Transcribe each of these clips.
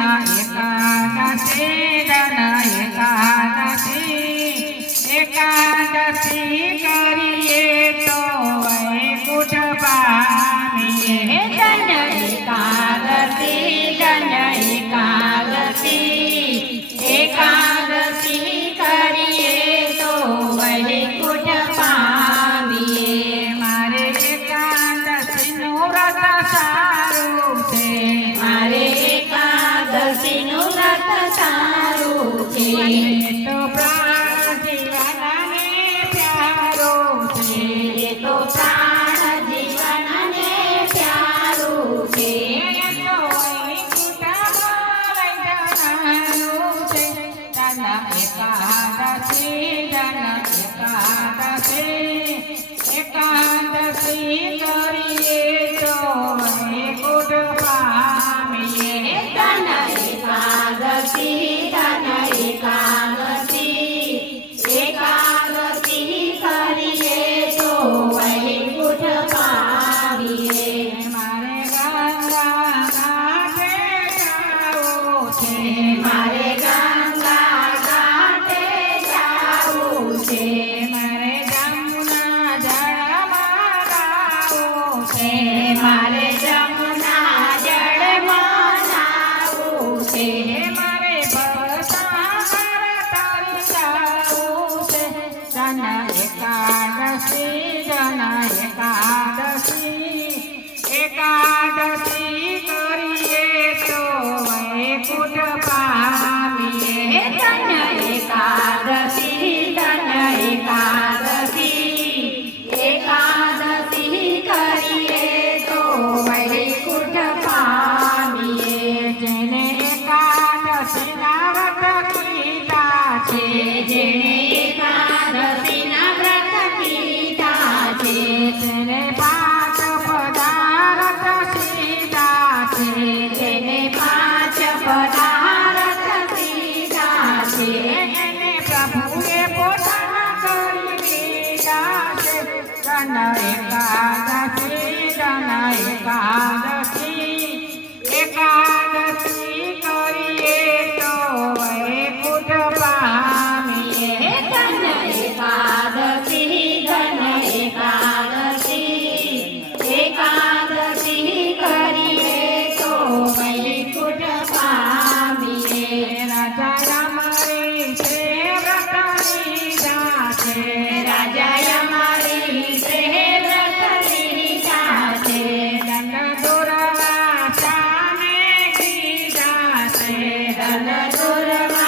एकादशी एकादशी एकादशी એકાદશી ધન એકાદશી એકાદશી કરીએ તો का নাই Una sola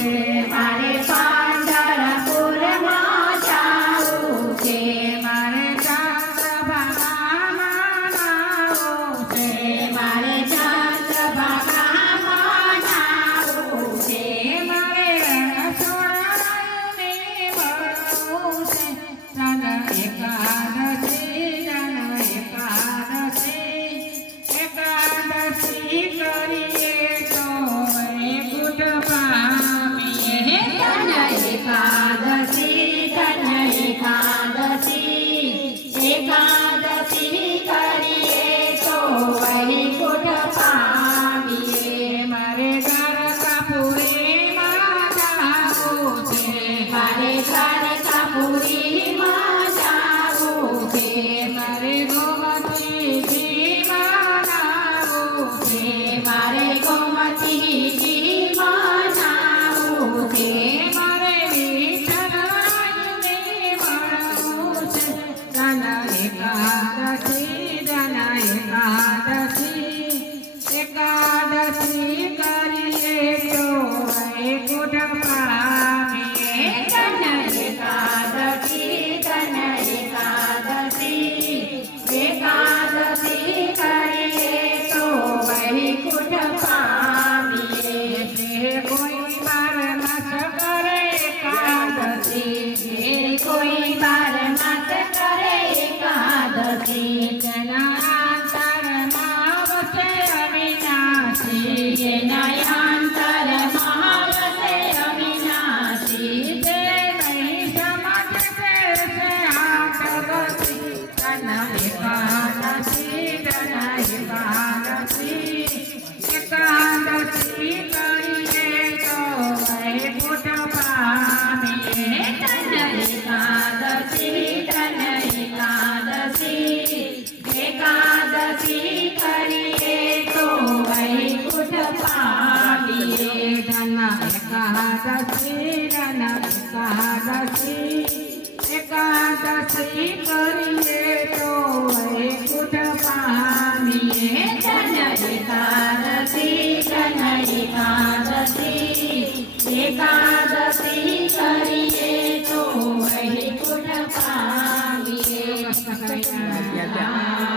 Amen. Amen. Ekadashi કરીએ તો વૈકુટ પામીએ જન એકાદશી જન એકાદશી એકાદશી